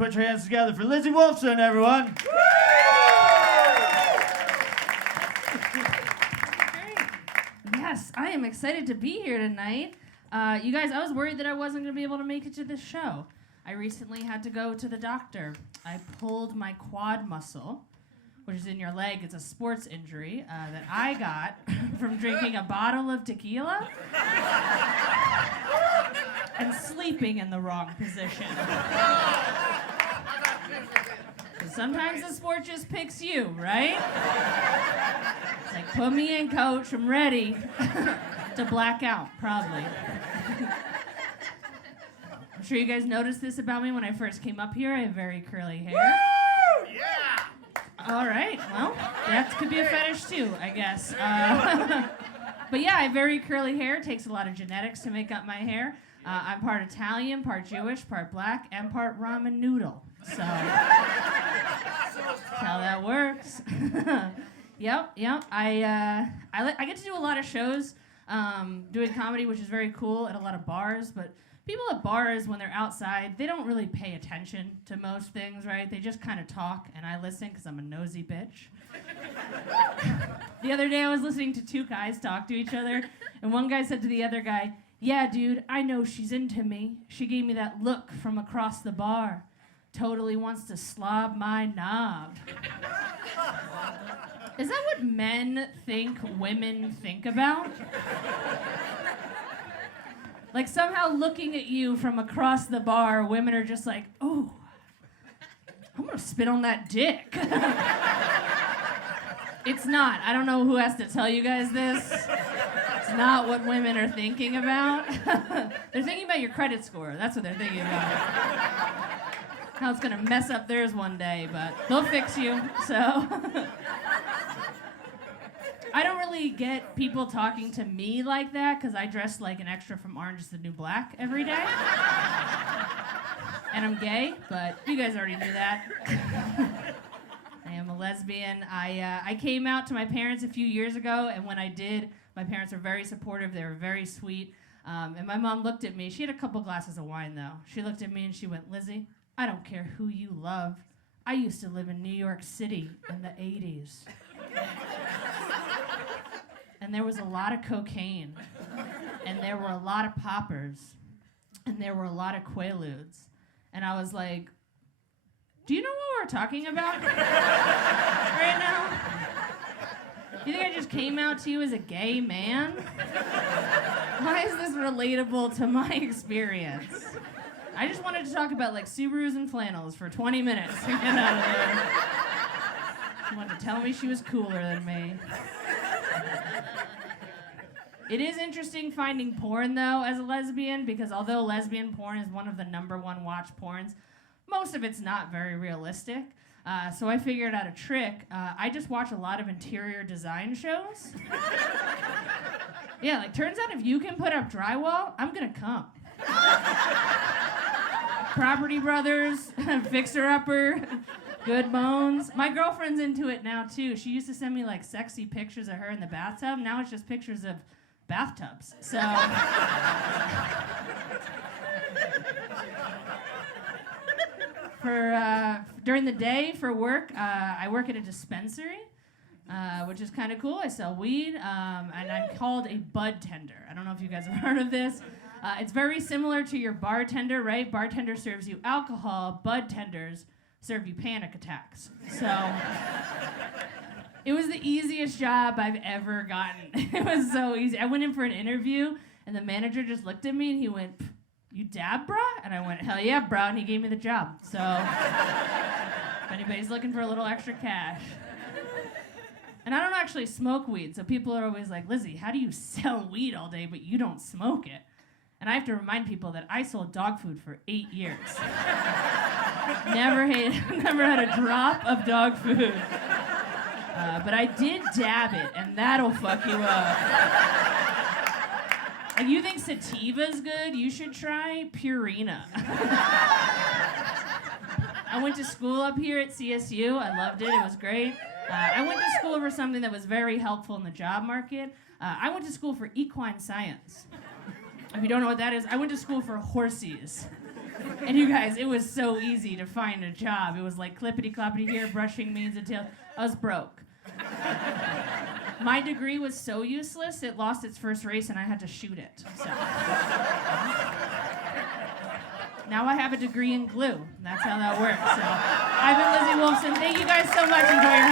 put your hands together for Lizzy Wolfson, everyone. Yes, I am excited to be here tonight. You guys, I was worried that I wasn't going to be able to make it to this show. I recently had to go to the doctor. I pulled my quad muscle, which is in your leg. It's a sports injury that I got from drinking a bottle of tequila and sleeping in the wrong position. Sometimes the sport just picks you, right? It's like, put me in, coach. I'm ready to black out, probably. I'm sure you guys noticed this about me when I first came up here. I have very curly hair. Woo! Yeah! All right, well, that could be a fetish too, I guess. But yeah, I have very curly hair. It takes a lot of genetics to make up my hair. I'm part Italian, part Jewish, part black, and part ramen noodle. So that's how that works. Yep. I get to do a lot of shows doing comedy, which is very cool, at a lot of bars. But people at bars, when they're outside, they don't really pay attention to most things, right? They just kind of talk, and I listen because I'm a nosy bitch. The other day, I was listening to two guys talk to each other, and one guy said to the other guy, "Yeah, dude, I know she's into me. She gave me that look from across the bar. Totally wants to slob my knob." Is that what men think women think about? Like somehow looking at you from across the bar, women are just like, "Oh, I'm gonna spit on that dick." It's not. I don't know who has to tell you guys this. It's not what women are thinking about. They're thinking about your credit score. That's what they're thinking about. How it's gonna mess up theirs one day, but they'll fix you, so. I don't really get people talking to me like that because I dress like an extra from Orange is the New Black every day. And I'm gay, but you guys already knew that. I am a lesbian. I came out to my parents a few years ago, and when I did, my parents were very supportive. They were very sweet. And my mom looked at me. She had a couple glasses of wine, though. She looked at me and she went, "Lizzy, I don't care who you love. I used to live in New York City in the 80s. And there was a lot of cocaine. And there were a lot of poppers. And there were a lot of Quaaludes." And I was like, "Do you know what we're talking about right now? You think I just came out to you as a gay man? Why is this relatable to my experience? I just wanted to talk about like Subarus and flannels for 20 minutes to get out of there." She wanted to tell me she was cooler than me. It is interesting finding porn, though, as a lesbian, because although lesbian porn is one of the #1 watched porns, most of it's not very realistic. So I figured out a trick. I just watch a lot of interior design shows. Yeah, like, turns out if you can put up drywall, I'm gonna come. Property Brothers, Fixer Upper, Good Bones. My girlfriend's into it now, too. She used to send me, like, sexy pictures of her in the bathtub. Now it's just pictures of bathtubs. So during the day for work, I work at a dispensary, which is kind of cool. I sell weed, and I'm called a bud tender. I don't know if you guys have heard of this. It's very similar to your bartender, right? Bartender serves you alcohol. Bud tenders serve you panic attacks. So it was the easiest job I've ever gotten. It was so easy. I went in for an interview, and the manager just looked at me, and he went, "You dab, brah?" And I went, "Hell yeah, brah," and he gave me the job. So if anybody's looking for a little extra cash. And I don't actually smoke weed, so people are always like, "Lizzy, how do you sell weed all day, but you don't smoke it?" And I have to remind people that I sold dog food for 8 years. Never had a drop of dog food. But I did dab it, and that'll fuck you up. Like, you think sativa's good? You should try Purina. I went to school up here at CSU. I loved it. It was great. I went to school for something that was very helpful in the job market. I went to school for equine science. If you don't know what that is, I went to school for horsies. And you guys, it was so easy to find a job. It was like clippity-cloppity here, brushing manes and tails. I was broke. My degree was so useless, it lost its first race and I had to shoot it. So. Now I have a degree in glue. That's how that works. So I've been Lizzy Wolfson. Thank you guys so much. Enjoy your